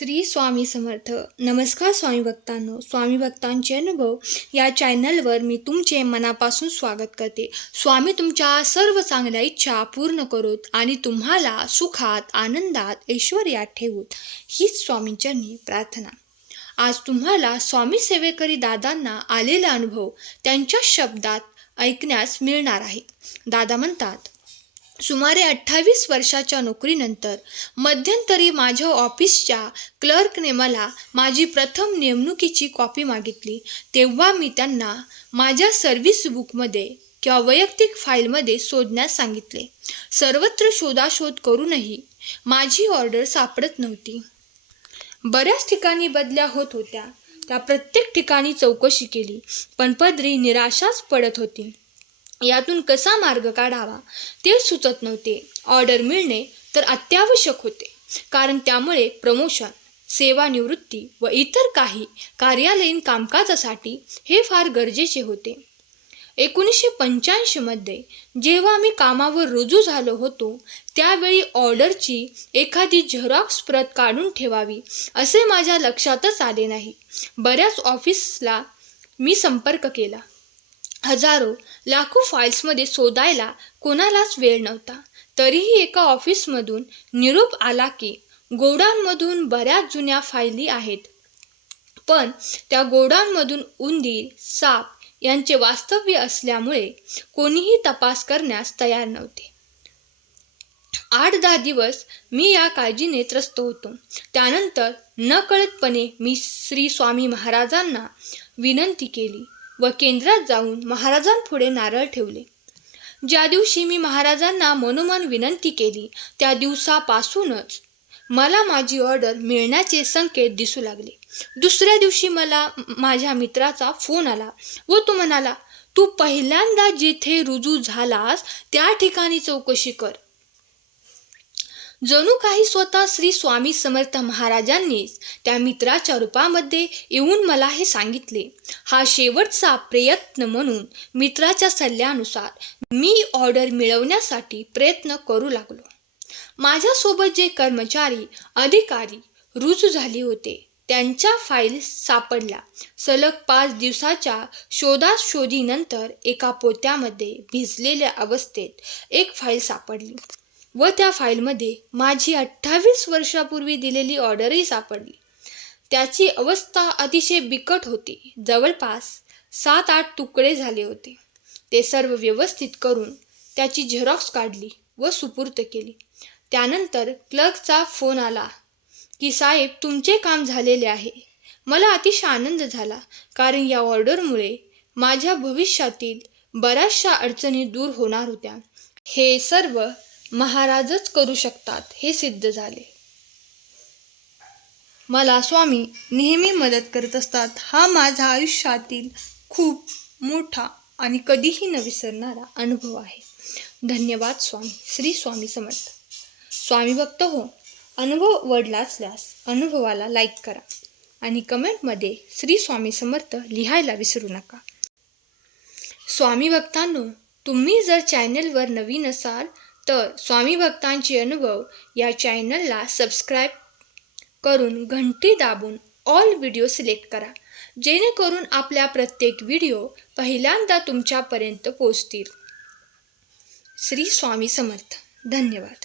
श्री स्वामी समर्थ. नमस्कार स्वामी भक्तांनो. स्वामी भक्तांचे अनुभव या चॅनलवर मी तुमचे मनापासून स्वागत करते. स्वामी तुमच्या सर्व चांगल्या इच्छा पूर्ण करोत आणि तुम्हाला सुखात, आनंदात, ऐश्वर्यात ठेवूत, हीच स्वामींचरणी प्रार्थना. आज तुम्हाला स्वामी सेवेकरी दादांना आलेला अनुभव त्यांच्या शब्दात ऐकण्यास मिळणार आहे. दादा म्हणतात, सुमारे 28 वर्षाच्या नोकरीनंतर मध्यंतरी माझ्या ऑफिसच्या क्लर्कने मला माझी प्रथम नेमणुकीची कॉपी मागितली. तेव्हा मी त्यांना माझ्या सर्व्हिस बुकमध्ये किंवा वैयक्तिक फाईलमध्ये शोधण्यास सांगितले. सर्वत्र शोधाशोध करूनही माझी ऑर्डर सापडत नव्हती. बऱ्याच ठिकाणी बदल्या होत होत्या. त्या प्रत्येक ठिकाणी चौकशी केली, पण पदरी निराशाच पडत होती. यातून कसा मार्ग काढावा ते सुचत नव्हते. ऑर्डर मिळणे तर अत्यावश्यक होते, कारण त्यामुळे प्रमोशन, सेवानिवृत्ती व इतर काही कार्यालयीन कामकाजासाठी हे फार गरजेचे होते. 1985 मध्ये जेव्हा मी कामावर रुजू झालो होतो, त्यावेळी ऑर्डरची एखादी झेरॉक्स प्रत काढून ठेवावी असे माझ्या लक्षातच आले नाही. बऱ्याच ऑफिसला मी संपर्क केला. हजारो लाखो फाईल्समध्ये शोधायला कोणालाच वेळ नव्हता. तरीही एका ऑफिसमधून निरोप आला की गोडाऊनमधून बऱ्याच जुन्या फायली आहेत, पण त्या गोडाऊनमधून उंदीर, साप यांचे वास्तव्य असल्यामुळे कोणीही तपास करण्यास तयार नव्हते. 8-10 दिवस मी या काळजीने त्रस्त होतो. त्यानंतर नकळतपणे मी श्री स्वामी महाराजांना विनंती केली व केंद्रात जाऊन महाराजांपुढे नारळ ठेवले. ज्या दिवशी मी महाराजांना मनोमन विनंती केली, त्या दिवसापासूनच मला माझी ऑर्डर मिळण्याचे संकेत दिसू लागले. दुसऱ्या दिवशी मला माझ्या मित्राचा फोन आला व तो म्हणाला, तू पहिल्यांदा जिथे रुजू झालास त्या ठिकाणी चौकशी कर. जणू काही स्वतः श्री स्वामी समर्थ महाराजांनीच त्या मित्राच्या रूपामध्ये येऊन मला हे सांगितले. हा शेवटचा प्रयत्न म्हणून मित्राच्या सल्ल्यानुसार मी ऑर्डर मिळवण्यासाठी प्रयत्न करू लागलो. माझ्यासोबत जे कर्मचारी, अधिकारी रुजू झाले होते त्यांच्या फाईल सापडल्या. सलग 5 दिवसाच्या शोधाशोधीनंतर एका पोत्यामध्ये भिजलेल्या अवस्थेत एक फाईल सापडली व त्या फाईलमध्ये माझी 28 वर्षापूर्वी दिलेली ऑर्डरही सापडली. त्याची अवस्था अतिशय बिकट होती. जवळपास 7-8 तुकडे झाले होते. ते सर्व व्यवस्थित करून त्याची झेरॉक्स काढली व सुपूर्द केली. त्यानंतर क्लर्कचा फोन आला की साहेब, तुमचे काम झालेले आहे. मला अतिशय आनंद झाला, कारण या ऑर्डरमुळे माझ्या भविष्यातील बऱ्याचशा अडचणी दूर होणार होत्या. हे सर्व महाराजच करू शकतात हे सिद्ध झाले. मला स्वामी नेहमी मदत करत असतात. हा माझा आयुष्यातील खूप मोठा आणि कधीही न विसरणारा अनुभव आहे. धन्यवाद स्वामी. श्री स्वामी समर्थ. स्वामी भक्त हो, अनुभव आवडला असल्यास अनुभवाला लाईक करा आणि कमेंटमध्ये श्री स्वामी समर्थ लिहायला विसरू नका. स्वामी भक्तांनो, तुम्ही जर चॅनलवर नवीन असाल तर स्वामी भक्तांचे अनुभव या चॅनलला सबस्क्राईब करून घंटी दाबून ऑल व्हिडिओ सिलेक्ट करा, जेणेकरून आपल्या प्रत्येक व्हिडिओ पहिल्यांदा तुमच्यापर्यंत पोहोचतील. श्री स्वामी समर्थ. धन्यवाद.